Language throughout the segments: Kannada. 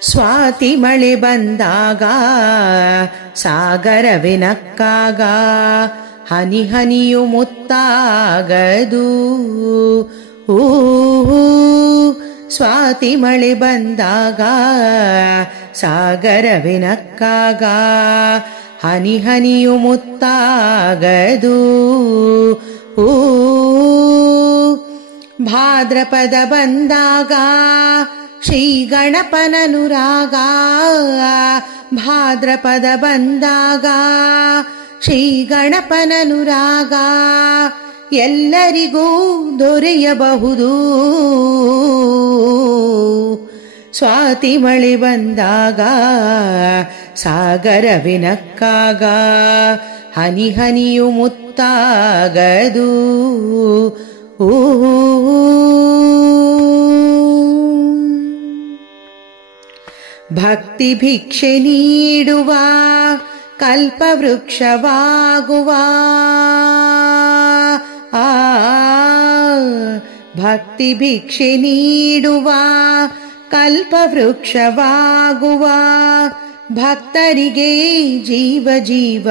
ಸ್ವಾತಿ ಮಳೆ ಬಂದಾಗ ಸಾಗರವೆನಕ್ಕಾಗ ಹನಿ ಹನಿಯು ಮುತ್ತಾಗದು. ಸ್ವಾತಿ ಮಳೆ ಬಂದಾಗ ಸಾಗರವೆನಕ್ಕಾಗ ಹನಿ ಹನಿಯು ಮುತ್ತಾಗದು. ಭಾದ್ರಪದ ಬಂದಾಗ ಶ್ರೀ ಗಣಪನನುರಾಗ, ಭಾದ್ರಪದ ಬಂದಾಗ ಶ್ರೀ ಗಣಪನನುರಾಗ ಎಲ್ಲರಿಗೂ ದೊರೆಯಬಹುದು. ಸ್ವಾತಿ ಮಳೆ ಬಂದಾಗ ಸಾಗರವೆನಕ್ಕಾಗ ಹನಿ ಹನಿಯು ಮುತ್ತಾಗದು. ಭಕ್ತಿ ಭಿಕ್ಷೆ ನೀಡುವ ಕಲ್ಪವೃಕ್ಷವಾಗುವ, ಭಕ್ತಿ ಭಿಕ್ಷೆ ನೀಡುವ ಕಲ್ಪವೃಕ್ಷವಾಗುವ ಭಕ್ತರಿಗೆ ಜೀವ ಜೀವ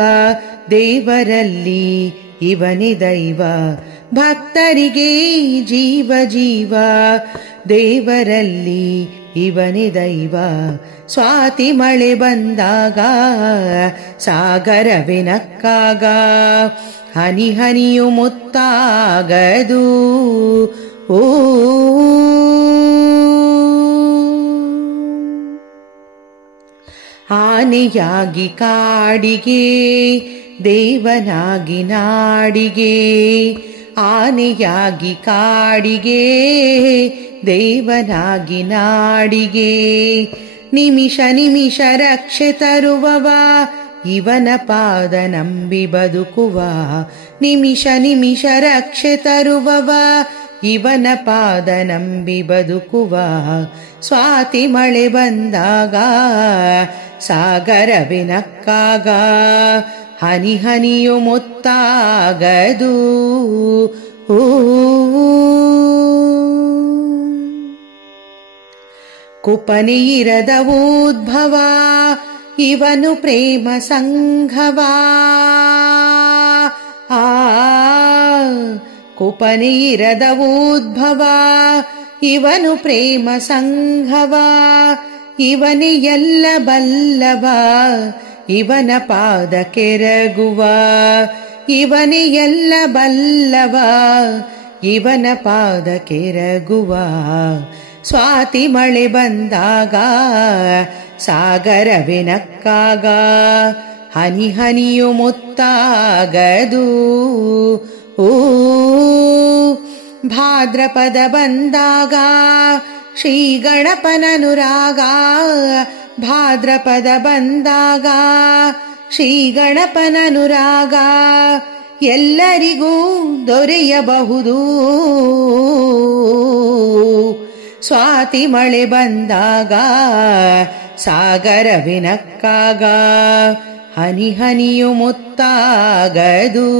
ದೇವರಲ್ಲಿ ಇವನೇ ದೈವ. ಭಕ್ತರಿಗೆ ಜೀವ ಜೀವ ದೇವರಲ್ಲಿ ಇವನೇ ದೈವ. ಸ್ವಾತಿ ಮಳೆ ಬಂದಾಗ ಸಾಗರವೆನಕ್ಕಾಗ ಹನಿ ಹನಿಯು ಮುತ್ತಾಗದು. ಆನೆಯಾಗಿ ಕಾಡಿಗೆ ದೇವನಾಗಿ ನಾಡಿಗೆ, ಆನೆಯಾಗಿ ಕಾಡಿಗೆ ದೇವನಾಗಿ ನಾಡಿಗೆ ನಿಮಿಷ ನಿಮಿಷ ರಕ್ಷೆ ತರುವವ ಇವನ ಪಾದ ನಂಬಿ ಬದುಕುವ. ನಿಮಿಷ ನಿಮಿಷ ರಕ್ಷೆ ತರುವವ ಇವನ ಪಾದ ನಂಬಿ ಬದುಕುವ. ಸ್ವಾತಿ ಮಳೆ ಬಂದಾಗ ಸಾಗರವೆನಕ್ಕಾಗ ಹನಿ ಹನಿಯು ಮುತ್ತಾಗದು. ಕುಪನೆ ಇರದ ಉದ್ಭವ ಇವನು ಪ್ರೇಮ ಸಂಘವ, ಕುಪನೆ ಇರದ ಉದ್ಭವ ಇವನು ಪ್ರೇಮ ಸಂಘವ. ಇವನೇ ಎಲ್ಲ ಬಲ್ಲವ ಇವನ ಪಾದ ಕೆರಗುವ, ಇವನೇ ಎಲ್ಲ ಬಲ್ಲವ ಇವನ ಪಾದ ಕೆರಗುವ. ಸ್ವಾತಿ ಮಳೆ ಬಂದಾಗ ಸಾಗರವೆನಕ್ಕಾಗ ಹನಿ ಹನಿಯು ಮುತ್ತಾಗದು. ಭಾದ್ರಪದ ಬಂದಾಗ ಶ್ರೀ ಗಣಪನನುರಾಗ, ಭಾದ್ರಪದ ಬಂದಾಗ ಶ್ರೀ ಗಣಪನನುರಾಗ ಎಲ್ಲರಿಗೂ ದೊರೆಯಬಹುದು. ಸ್ವಾತಿ ಮಳೆ ಬಂದಾಗ ಸಾಗರವೆನಕ್ಕಾಗ ಹನಿ ಹನಿಯು ಮುತ್ತಾಗದು.